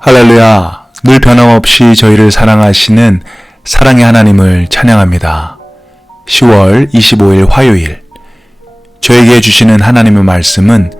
할렐루야, 늘 변함없이 저희를 사랑하시는 사랑의 하나님을 찬양합니다. 10월 25일 화요일, 저에게 주시는 하나님의 말씀은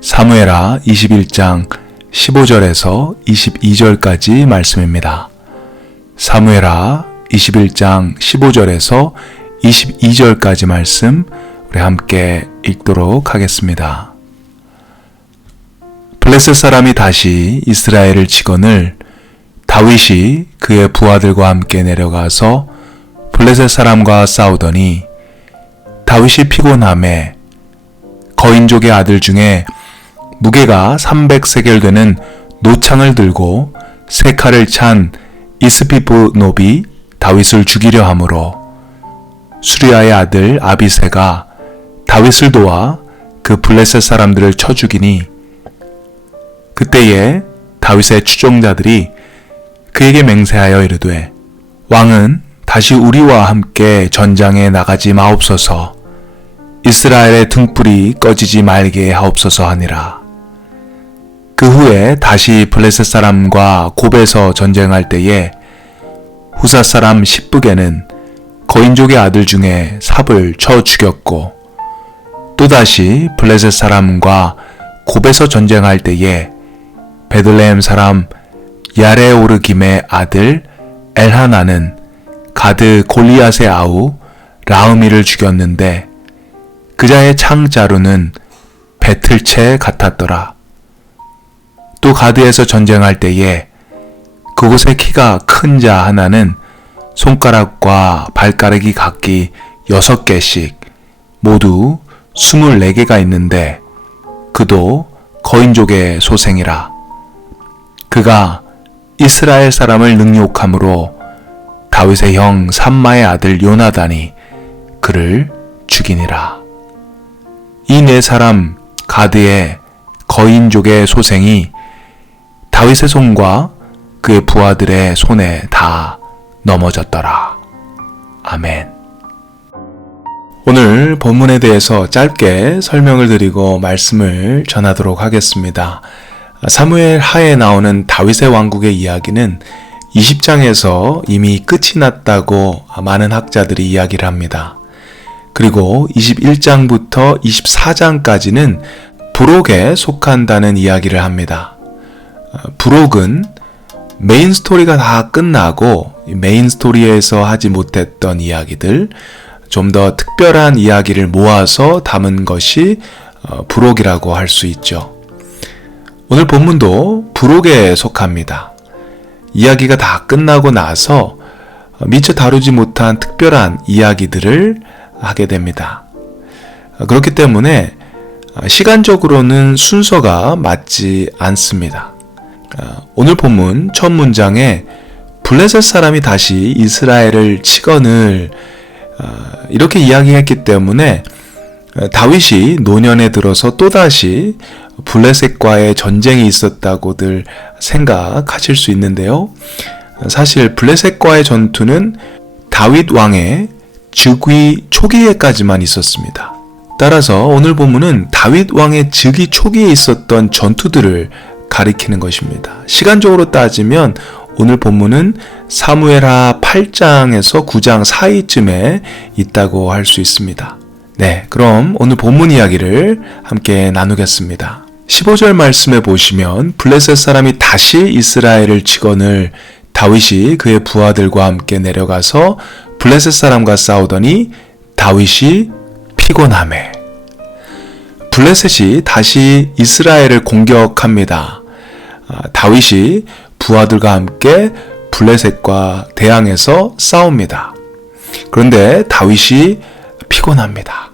사무엘하 21장 15절에서 22절까지 말씀입니다. 사무엘하 21장 15절에서 22절까지 말씀 우리 함께 읽도록 하겠습니다. 블레셋 사람이 다시 이스라엘을 치거늘 다윗이 그의 부하들과 함께 내려가서 블레셋 사람과 싸우더니 다윗이 피곤함에 거인족의 아들 중에 무게가 300세겔 되는 노창을 들고 세 칼을 찬 이스비보노비 다윗을 죽이려 하므로 수리아의 아들 아비새가 다윗을 도와 그 블레셋 사람들을 쳐 죽이니 그때에 다윗의 추종자들이 그에게 맹세하여 이르되 왕은 다시 우리와 함께 전장에 나가지 마옵소서, 이스라엘의 등불이 꺼지지 말게 하옵소서 하니라. 그 후에 다시 블레셋 사람과 곱에서 전쟁할 때에 후사 사람 십북에는 거인족의 아들 중에 삽을 쳐 죽였고, 또다시 블레셋 사람과 곱에서 전쟁할 때에 베들레헴 사람 야레오르김의 아들 엘하나는 가드 골리앗의 아우 라흐미를 죽였는데 그자의 창자루는 배틀채 같았더라. 또 가드에서 전쟁할 때에 그곳의 키가 큰 자 하나는 손가락과 발가락이 각기 6개씩 모두 24개가 있는데 그도 거인족의 소생이라. 그가 이스라엘 사람을 능욕함으로 다윗의 형 삼마의 아들 요나단이 그를 죽이니라. 이 네 사람 가드의 거인족의 소생이 다윗의 손과 그의 부하들의 손에 다 넘어졌더라. 아멘. 오늘 본문에 대해서 짧게 설명을 드리고 말씀을 전하도록 하겠습니다. 사무엘 하에 나오는 다윗의 왕국의 이야기는 20장에서 이미 끝이 났다고 많은 학자들이 이야기를 합니다. 그리고 21장부터 24장까지는 부록에 속한다는 이야기를 합니다. 부록은 메인 스토리가 다 끝나고 메인 스토리에서 하지 못했던 이야기들, 좀 더 특별한 이야기를 모아서 담은 것이 부록이라고 할 수 있죠. 오늘 본문도 부록에 속합니다. 이야기가 다 끝나고 나서 미처 다루지 못한 특별한 이야기들을 하게 됩니다. 그렇기 때문에 시간적으로는 순서가 맞지 않습니다. 오늘 본문 첫 문장에 블레셋 사람이 다시 이스라엘을 치거늘 이렇게 이야기했기 때문에 다윗이 노년에 들어서 또다시 블레셋과의 전쟁이 있었다고들 생각하실 수 있는데요. 사실 블레셋과의 전투는 다윗 왕의 즉위 초기에까지만 있었습니다. 따라서 오늘 본문은 다윗 왕의 즉위 초기에 있었던 전투들을 가리키는 것입니다. 시간적으로 따지면 오늘 본문은 사무엘하 8장에서 9장 사이쯤에 있다고 할 수 있습니다. 네, 그럼 오늘 본문 이야기를 함께 나누겠습니다. 15절 말씀에 보시면 블레셋 사람이 다시 이스라엘을 치거늘 다윗이 그의 부하들과 함께 내려가서 블레셋 사람과 싸우더니 다윗이 피곤함에. 블레셋이 다시 이스라엘을 공격합니다. 다윗이 부하들과 함께 블레셋과 대항해서 싸웁니다. 그런데 다윗이 피곤합니다.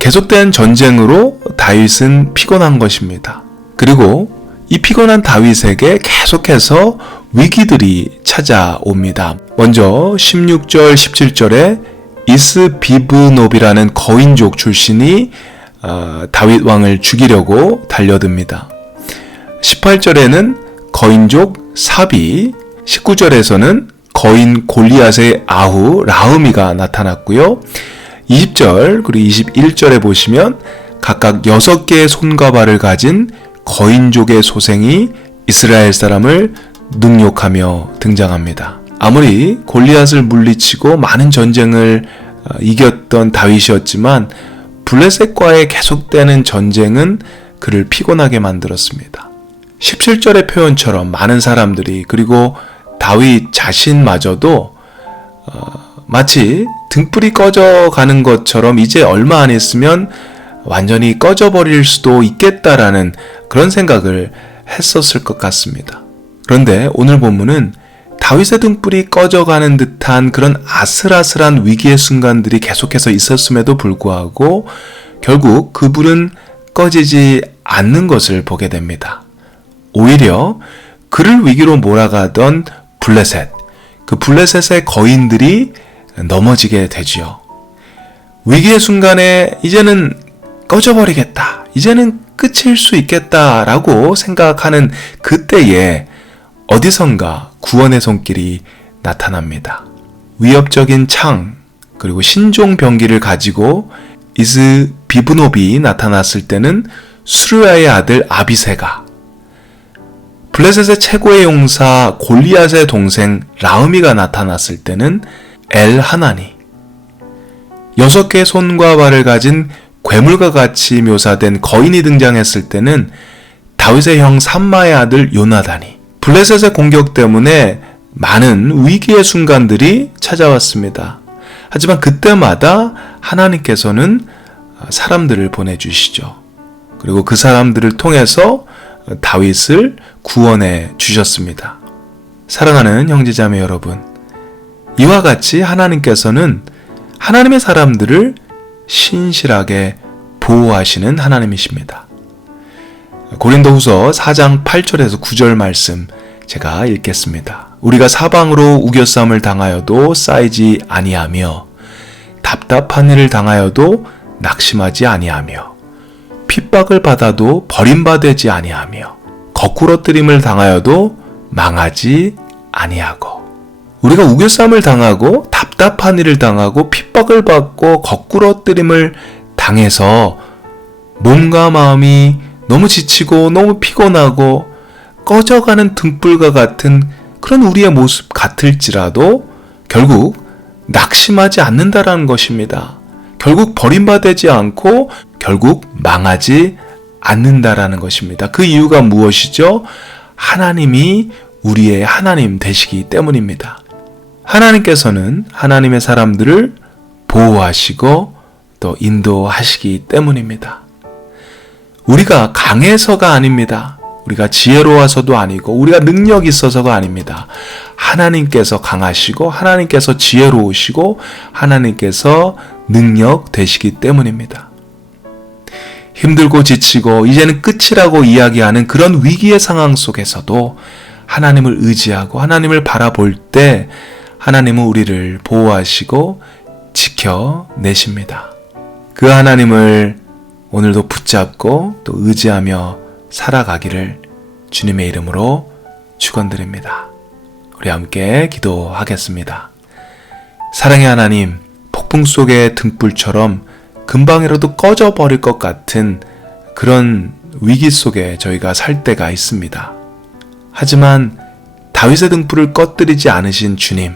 계속된 전쟁으로 다윗은 피곤한 것입니다. 그리고 이 피곤한 다윗에게 계속해서 위기들이 찾아옵니다. 먼저 16절, 17절에 이스비브노비라는 거인족 출신이 다윗 왕을 죽이려고 달려듭니다. 18절에는 거인족 삽이, 19절에서는 거인 골리앗의 아우 라흐미가 나타났고요. 20절 그리고 21절에 보시면 각각 6개의 손과 발을 가진 거인족의 소생이 이스라엘 사람을 능욕하며 등장합니다. 아무리 골리앗을 물리치고 많은 전쟁을 이겼던 다윗이었지만 블레셋과의 계속되는 전쟁은 그를 피곤하게 만들었습니다. 17절의 표현처럼 많은 사람들이 그리고 다윗 자신마저도 마치 등불이 꺼져가는 것처럼 이제 얼마 안 있으면 완전히 꺼져버릴 수도 있겠다라는 그런 생각을 했었을 것 같습니다. 그런데 오늘 본문은 다윗의 등불이 꺼져가는 듯한 그런 아슬아슬한 위기의 순간들이 계속해서 있었음에도 불구하고 결국 그 불은 꺼지지 않는 것을 보게 됩니다. 오히려 그를 위기로 몰아가던 블레셋, 그 블레셋의 거인들이 넘어지게 되지요. 위기의 순간에 이제는 꺼져버리겠다, 이제는 끝일 수 있겠다라고 생각하는 그때에 어디선가 구원의 손길이 나타납니다. 위협적인 창 그리고 신종병기를 가지고 이스비브노비 나타났을 때는 수르야의 아들 아비새가, 블레셋의 최고의 용사 골리앗의 동생 라흐미가 나타났을 때는 엘하나니, 6개의 손과 발을 가진 괴물과 같이 묘사된 거인이 등장했을 때는 다윗의 형 삼마의 아들 요나단이, 블레셋의 공격 때문에 많은 위기의 순간들이 찾아왔습니다. 하지만 그때마다 하나님께서는 사람들을 보내주시죠. 그리고 그 사람들을 통해서 다윗을 구원해 주셨습니다. 사랑하는 형제자매 여러분, 이와 같이 하나님께서는 하나님의 사람들을 신실하게 보호하시는 하나님이십니다. 고린도후서 4장 8절에서 9절 말씀 제가 읽겠습니다. 우리가 사방으로 우겨쌈을 당하여도 쌓이지 아니하며 답답한 일을 당하여도 낙심하지 아니하며 핍박을 받아도 버림받지 아니하며 거꾸러뜨림을 당하여도 망하지 아니하고, 우리가 우겨쌈을 당하고 답답한 일을 당하고 핍박을 받고 거꾸러뜨림을 당해서 몸과 마음이 너무 지치고 너무 피곤하고 꺼져가는 등불과 같은 그런 우리의 모습 같을지라도 결국 낙심하지 않는다라는 것입니다. 결국 버림받지 않고 결국 망하지 않는다라는 것입니다. 그 이유가 무엇이죠? 하나님이 우리의 하나님 되시기 때문입니다. 하나님께서는 하나님의 사람들을 보호하시고 또 인도하시기 때문입니다. 우리가 강해서가 아닙니다. 우리가 지혜로워서도 아니고 우리가 능력이 있어서가 아닙니다. 하나님께서 강하시고 하나님께서 지혜로우시고 하나님께서 능력 되시기 때문입니다. 힘들고 지치고 이제는 끝이라고 이야기하는 그런 위기의 상황 속에서도 하나님을 의지하고 하나님을 바라볼 때 하나님은 우리를 보호하시고 지켜내십니다. 그 하나님을 오늘도 붙잡고 또 의지하며 살아가기를 주님의 이름으로 축원드립니다. 우리 함께 기도하겠습니다. 사랑의 하나님, 폭풍 속의 등불처럼 금방이라도 꺼져버릴 것 같은 그런 위기 속에 저희가 살 때가 있습니다. 하지만 다윗의 등불을 꺼뜨리지 않으신 주님,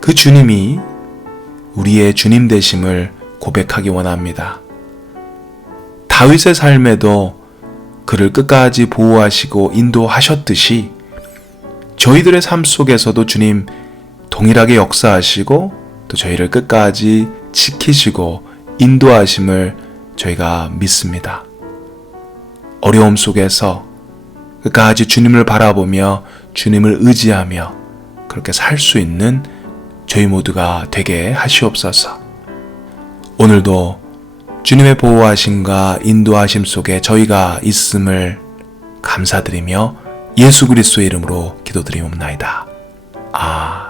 그 주님이 우리의 주님 되심을 고백하기 원합니다. 다윗의 삶에도 그를 끝까지 보호하시고 인도하셨듯이 저희들의 삶 속에서도 주님 동일하게 역사하시고 또 저희를 끝까지 지키시고 인도하심을 저희가 믿습니다. 어려움 속에서 끝까지 주님을 바라보며 주님을 의지하며 그렇게 살 수 있는 저희 모두가 되게 하시옵소서. 오늘도 주님의 보호하심과 인도하심 속에 저희가 있음을 감사드리며 예수 그리스도의 이름으로 기도드리옵나이다. 아멘.